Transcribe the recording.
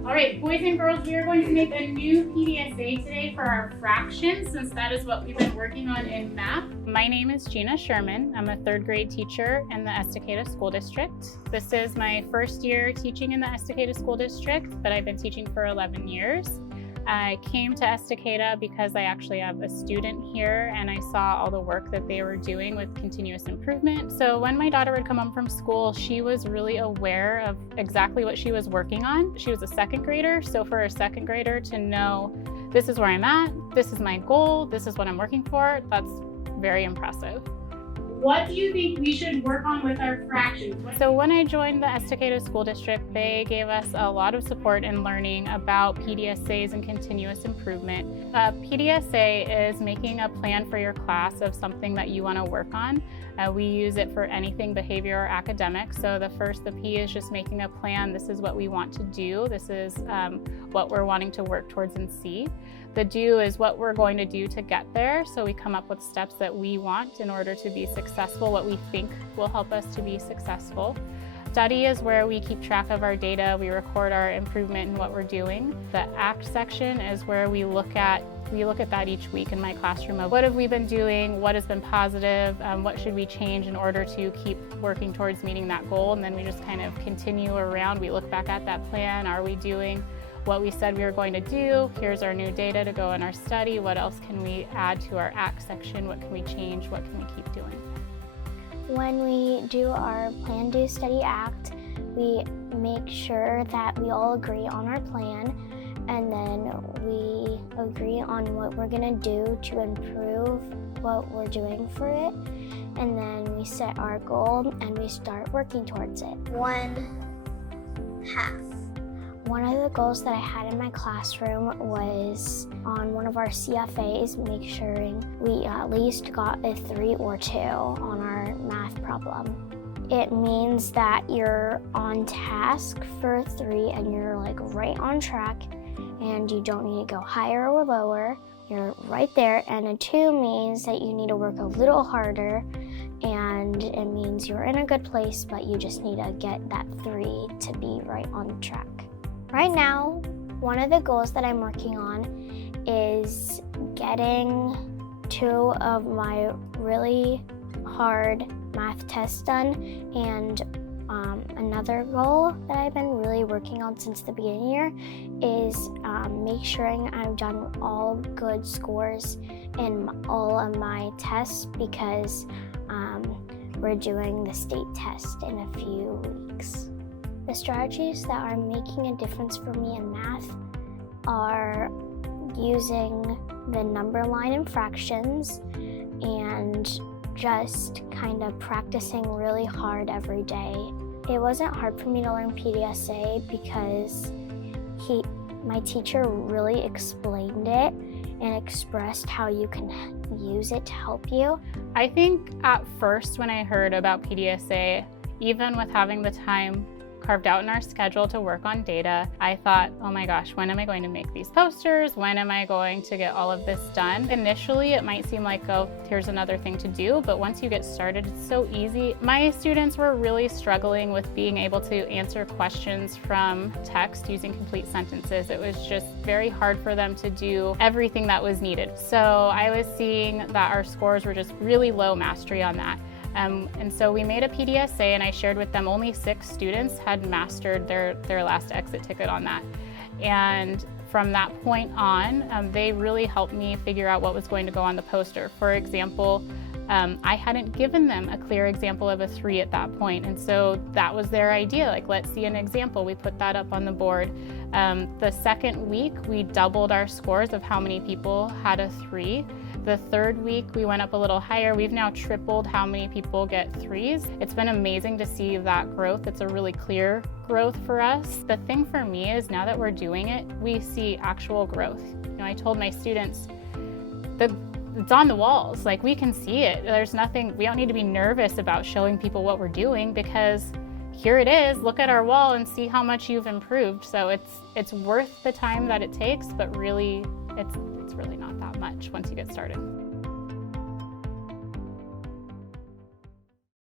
All right, boys and girls, we are going to make a new PDSA today for our fractions, since that is what we've been working on in math. My name is Gina Sherman. I'm a third grade teacher in the Estacada School District. This is my first year teaching in the Estacada School District, but I've been teaching for 11 years. I came to Estacada because I actually have a student here and I saw all the work that they were doing with continuous improvement. So when my daughter would come home from school, she was really aware of exactly what she was working on. She was a second grader, so for a second grader to know this is where I'm at, this is my goal, this is what I'm working for, that's very impressive. What do you think we should work on with our fractions? So when I joined the Estacada School District, they gave us a lot of support in learning about PDSAs and continuous improvement. PDSA is making a plan for your class of something that you want to work on. We use it for anything behavior or academic. So the P is just making a plan. This is what we want to do. This is what we're wanting to work towards and see. The do is what we're going to do to get there. So we come up with steps that we want in order to be successful, what we think will help us to be successful. Study is where we keep track of our data, we record our improvement and what we're doing. The act section is where we look at that each week in my classroom of what have we been doing, what has been positive, what should we change in order to keep working towards meeting that goal, and then we just kind of continue around. We look back at that plan. Are we doing what we said we were going to do? Here's our new data to go in our study. What else can we add to our act section? What can we change? What can we keep doing? When we do our plan, do, study, act, we make sure that we all agree on our plan, and then we agree on what we're gonna do to improve what we're doing for it, and then we set our goal and we start working towards it. 1/2. One of the goals that I had in my classroom was on one of our CFAs, make sure we at least got a 3 or 2 on our math problem. It means that you're on task for 3 and you're like right on track and you don't need to go higher or lower. You're right there. And a 2 means that you need to work a little harder, and it means you're in a good place, but you just need to get that 3 to be right on track. Right now, one of the goals that I'm working on is getting 2 of my really hard math tests done, and another goal that I've been really working on since the beginning here is make sure I've done all good scores in all of my tests, because we're doing the state test in a few weeks. The strategies that are making a difference for me in math are using the number line in fractions and just kind of practicing really hard every day. It wasn't hard for me to learn PDSA because my teacher really explained it and expressed how you can use it to help you. I think at first when I heard about PDSA, even with having the time carved out in our schedule to work on data, I thought, oh my gosh, when am I going to make these posters? When am I going to get all of this done? Initially, it might seem like, oh, here's another thing to do, but once you get started, it's so easy. My students were really struggling with being able to answer questions from text using complete sentences. It was just very hard for them to do everything that was needed. So I was seeing that our scores were just really low mastery on that. And so we made a PDSA, and I shared with them only 6 students had mastered their last exit ticket on that. And from that point on, they really helped me figure out what was going to go on the poster. For example, I hadn't given them a clear example of a 3 at that point, and so that was their idea, like, let's see an example. We put that up on the board. The second week, we doubled our scores of how many people had a 3. The third week, we went up a little higher. We've now tripled how many people get 3s. It's been amazing to see that growth. It's a really clear growth for us. The thing for me is, now that we're doing it, we see actual growth. You know, I told my students, it's on the walls. Like, we can see it. There's nothing, we don't need to be nervous about showing people what we're doing, because here it is. Look at our wall and see how much you've improved. So it's worth the time that it takes, but really, it's really not that much once you get started.